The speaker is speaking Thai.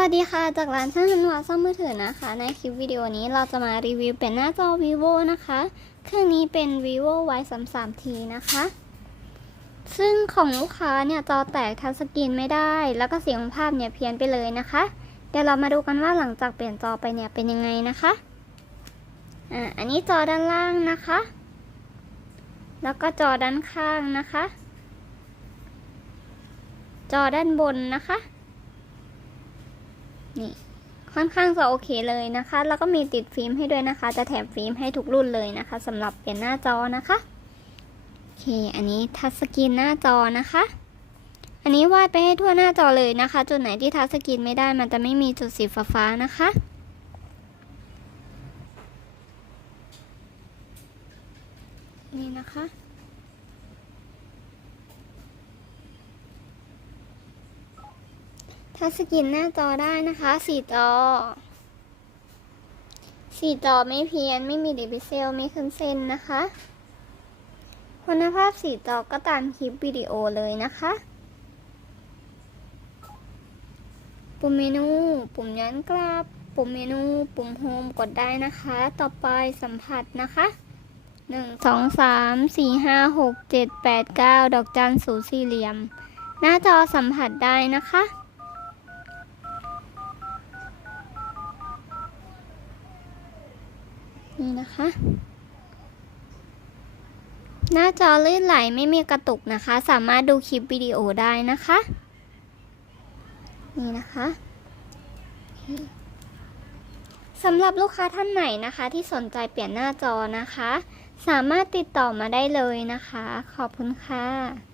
วัสดีค่ะ จากร้านช่างฮันวาซ่อมมือถือนะคะ ในคลิปวิดีโอนี้เราจะมารีวิวเป็นหน้าจอ vivo นะคะ เครื่องนี้เป็น vivo y 3 3 t นะคะ ซึ่งของลูกค้าเนี่ยจอแตกทัชสกรีนไม่ได้ แล้วก็เสียงภาพเนี่ยเพี้ยนไปเลยนะคะ เดี๋ยวเรามาดูกันว่าหลังจากเปลี่ยนจอไปเนี่ยเป็นยังไงนะคะอ่าอันนี้จอด้านล่างนะคะ แล้วก็จอด้านข้างนะคะ จอด้านบนนะคะ นี่ค่อนข้างจะโอเคเลยนะคะ แล้วก็มีติดฟิล์มให้ด้วยนะคะ จะแถมฟิล์มให้ทุกรุ่นเลยนะคะสำหรับเปลี่ยนหน้าจอนะคะโอเค อันนี้ทัชสกรีนหน้าจอนะคะ อันนี้วาดไปให้ทั่วหน้าจอเลยนะคะ จุดไหนที่ทัชสกรีนไม่ได้มันจะไม่มีจุดสีฟ้าๆนะคะนี่นะคะ ทัชสกรีนหน้าจอได้นะคะสี่จอสี่จอไม่เพี้ยนไม่มีดิพิเซลไม่ขึ้นเส้นนะคะคุณภาพสี่จอก็ตามคลิปวิดีโอเลยนะคะ ปุ่มเมนู ปุ่มย้อนกลับ ปุ่มเมนู ปุ่มโฮมกดได้นะคะ ต่อไปสัมผัสนะคะหนึ่งสองสามสี่ห้าหกเจ็ดแปดเก้าดอกจันศูนย์สี่เหลี่ยม หน้าจอสัมผัสได้นะคะ นี่นะคะ หน้าจอลื่นไหลไม่มีกระตุกนะคะ สามารถดูคลิปวิดีโอได้นะคะ นี่นะคะสำหรับลูกค้าท่านไหนนะคะที่สนใจเปลี่ยนหน้าจอนะคะ สามารถติดต่อมาได้เลยนะคะ ขอบคุณค่ะ